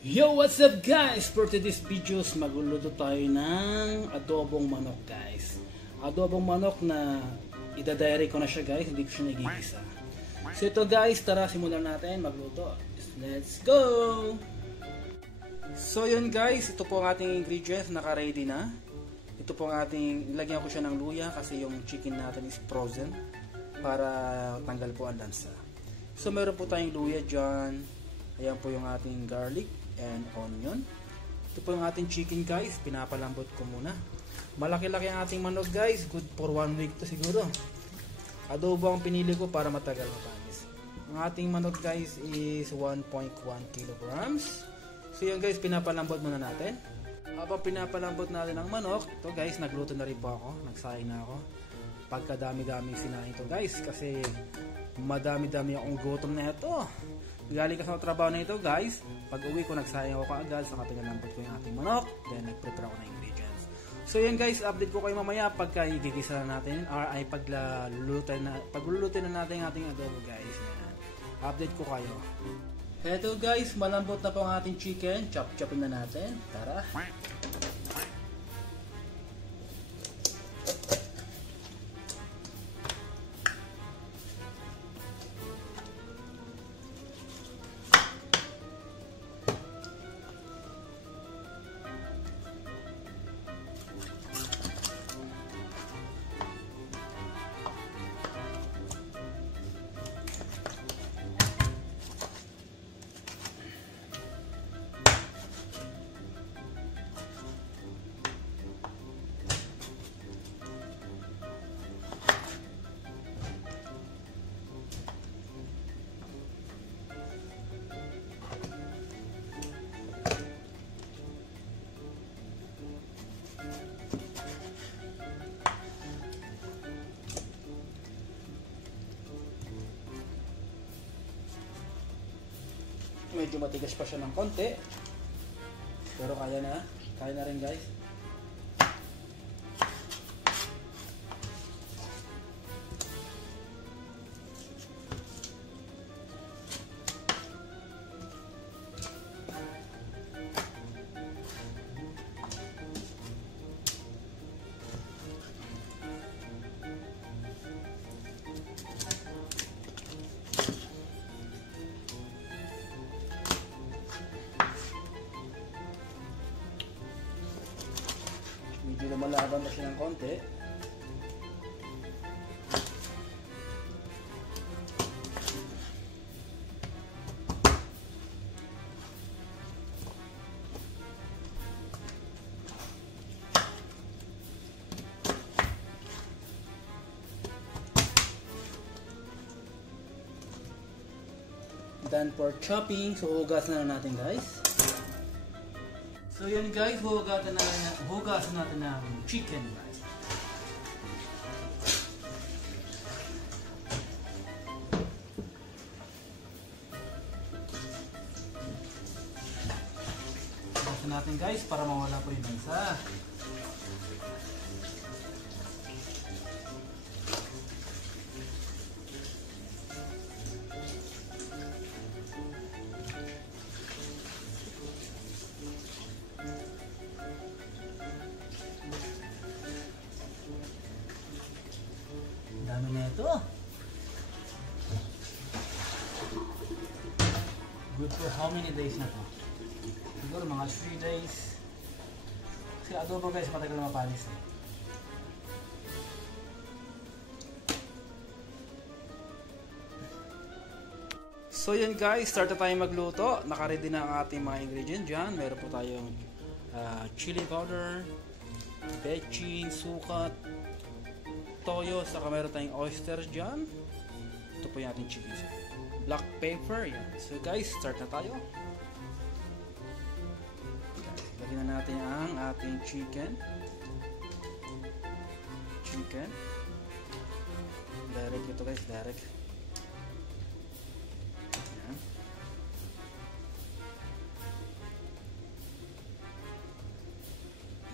Yo, what's up guys? For today's videos, magluluto tayo ng adobong manok guys. Adobong manok na idadairy ko na siya guys, hindi ko siya nagigisa. So ito guys, tara simulan natin magluto. Let's go! So yun guys, ito po ang ating ingredients, naka-ready na. Ito po ang ating, ilagyan ko siya ng luya kasi yung chicken natin is frozen para tanggal po ang lansa. So meron po tayong luya dyan. Ayan po yung ating garlic and onion. Ito po yung ating chicken guys, pinapalambot ko muna. Malaki-laki ang ating manok guys, good for 1 week to siguro. Adobo ang pinili ko para matagal matamis. Ang ating manok guys is 1.1 kilograms. So yun guys, pinapalambot muna natin. Habang pinapalambot natin ang manok, ito guys, nagluto na rin po ako, nagsaing na ako. Pagkadami-dami sinain ito guys, kasi madami-dami akong gutom na ito. Galing ka sa trabaho na ito guys, pag uwi ko nagsayang ako kaagad, saka pinalambot ko yung ating manok, then nagprepare ako ng ingredients. So yan guys, update ko kayo mamaya pagka igigisa na natin, or ay paglulutuin na natin yung ating adobo guys. Yan. Update ko kayo. Heto guys, malambot na po ang ating chicken, chop-chopin na natin, tara. Medyo matigas pa siya ng konti, pero kaya na rin guys. Medyo lumalaban na siya ng konti. Done for chopping. So hugasan na natin guys. So yun guys, hugasan natin ng chicken guys. Hugasan natin guys para mawala po yung lansa. Dami na ito. Good for how many days na to? Siguro mga 3 days. Kasi adobo guys, matagal na mapanis eh. So yun guys, start na tayo magluto. Naka-ready na ang ating mga ingredients dyan. Meron po tayong chili powder, bechin, sukat, toyo, saka meron tayong oysters dyan. Ito po yung ating chicken. Black pepper, yan. So guys, start na tayo. Lagyan na natin ang ating chicken. Direct ito guys, direct. Yan.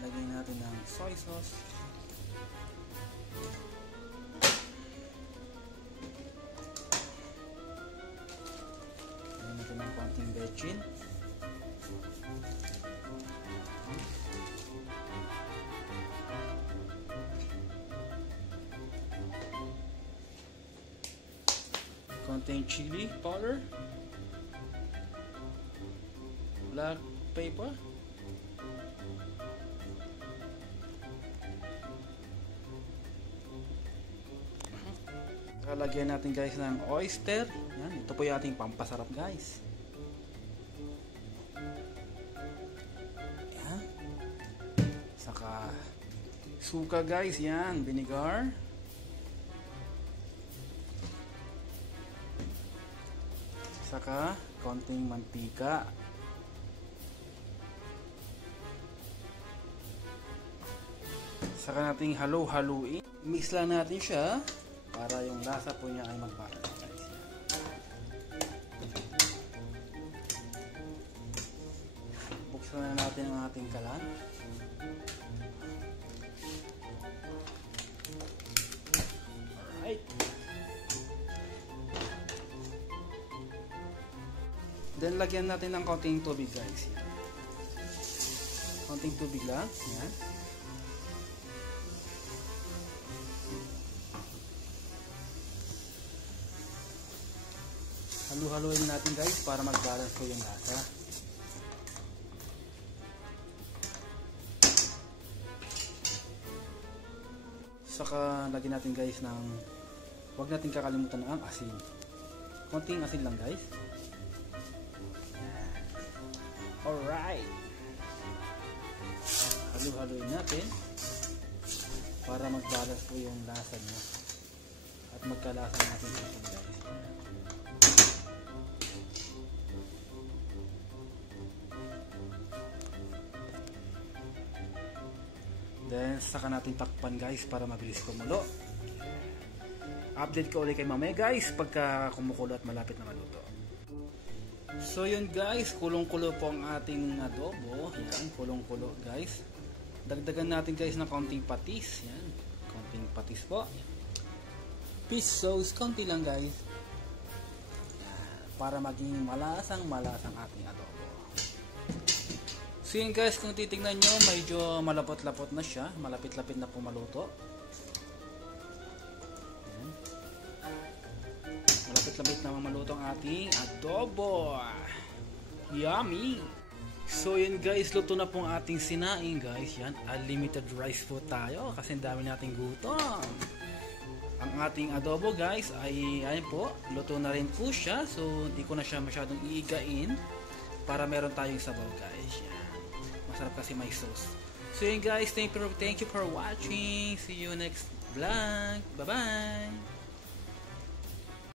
Lagyan natin ng soy sauce. Lagyan natin ng konting bechin. Konting chili powder, black pepper, lalagyan natin guys ng oyster. Yan, ito po yung ating pampasarap guys. Yan. Saka suka guys, yan, vinegar. Saka konting mantika. Saka nating halo-haluin. Mix lang natin siya para yung lasa po niya ay mag-balance guys. Buksan na natin ang ating kalan. Alright. Then lagyan natin ng konting tubig guys. Yan. Konting tubig lang. Yan. Halu-haluin natin guys para mag-balance po yung lasa. Saka lagyan natin guys ng, huwag natin kakalimutan ng asin. Konting asin lang guys. Alright. Halu-haluin natin para mag-balance po yung lasa niya at magkalasa natin ito guys. Then saka natin takpan guys para mabilis kumulo. Update ko ulit kay mamaya guys pagka kumukulo at malapit na maluto. So yun guys, kulong-kulo po ang ating adobo. Yan, kulong-kulo guys. Dagdagan natin guys ng konting patis. Yan, konting patis po. Fish sauce, konti lang guys. Yan, para maging malasang ating adobo. So yun guys, kung titignan nyo, medyo malapot-lapot na siya. Malapit-lapit na po maluto. Yan. Malapit-lapit na maluto ang ating adobo. Yummy! So yun guys, luto na pong ating sinaing guys. Yan, unlimited rice po tayo kasi dami nating gutom. Ang ating adobo guys ay ayun po, luto na rin po siya. So hindi ko na siya masyadong iigain para meron tayong sabaw guys. Yan. Masarap kasi may sauce. So yun guys, thank you for watching. See you next vlog. Bye bye!